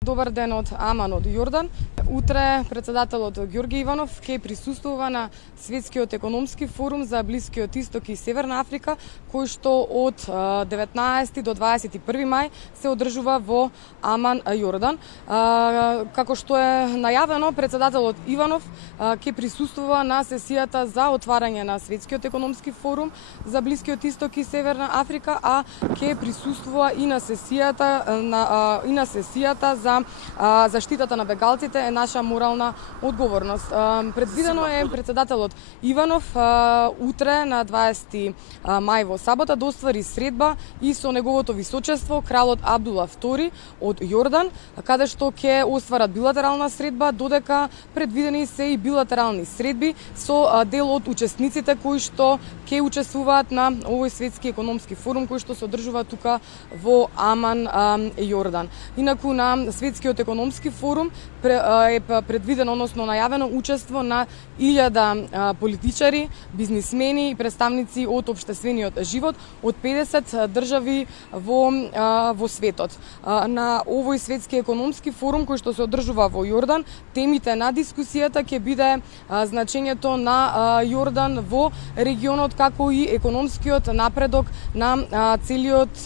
Добар ден од Аман од Јордан. Утре председателот Ѓорѓе Иванов ќе присуствува на Светскиот економски форум за Блискиот Исток и Северна Африка, кој што од 19 до 21 мај се одржува во Аман, Јордан. Како што е најавено, председателот Иванов ќе присуствува на сесијата за отварање на Светскиот економски форум за Блискиот Исток и Северна Африка, а ќе присуствува и на сесијата за заштитата на бегалците е наша морална одговорност. Предвидено е председателот Иванов утре на 20 мај во сабота да оствари средба и со неговото височество кралот Абдула II од Јордан, каде што ќе остварат билатерална средба, додека предвидени се и билатерални средби со дел од учесниците кои што ќе учествуваат на овој светски економски форум кој што се одржува тука во Аман, Јордан. Инаку на Светскиот економски форум е предвидено, односно најавено учество на 1000 политичари, бизнисмени и представници од општествениот живот од 50 држави во светот. На овој светски економски форум кој што се одржува во Јордан, темите на дискусијата ќе биде значењето на Јордан во регионот, како и економскиот напредок на целиот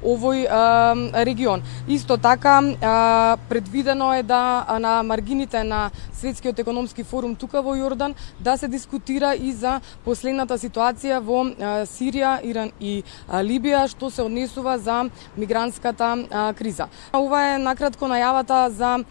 овој регион. Исто така предвидено е да на маргините на Светскиот економски форум тука во Јордан да се дискутира и за последната ситуација во Сирија, Иран и Либија, што се однесува за мигрантската криза. Ова е накратко најавата за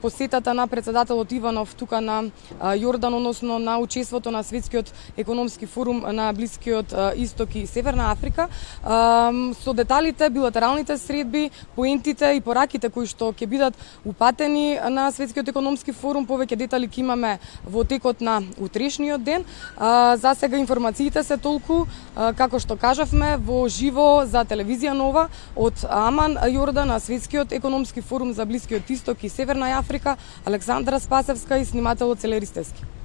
посетата на председателот Иванов тука на Јордан, односно на учеството на Светскиот економски форум на Блискиот Исток и Северна Африка. Со деталите, билатералните средби, поентите и пораките кои што ќе бидат упатени на Светскиот економски форум, повеќе детали ќе имаме во текот на утрешниот ден. За сега информациите се толку, како што кажавме, во живо за телевизија Нова од Аман, Јордан, на Светскиот економски форум за Блискиот Исток и Северна Африка, Александра Спасевска и снимателот Целери Стески.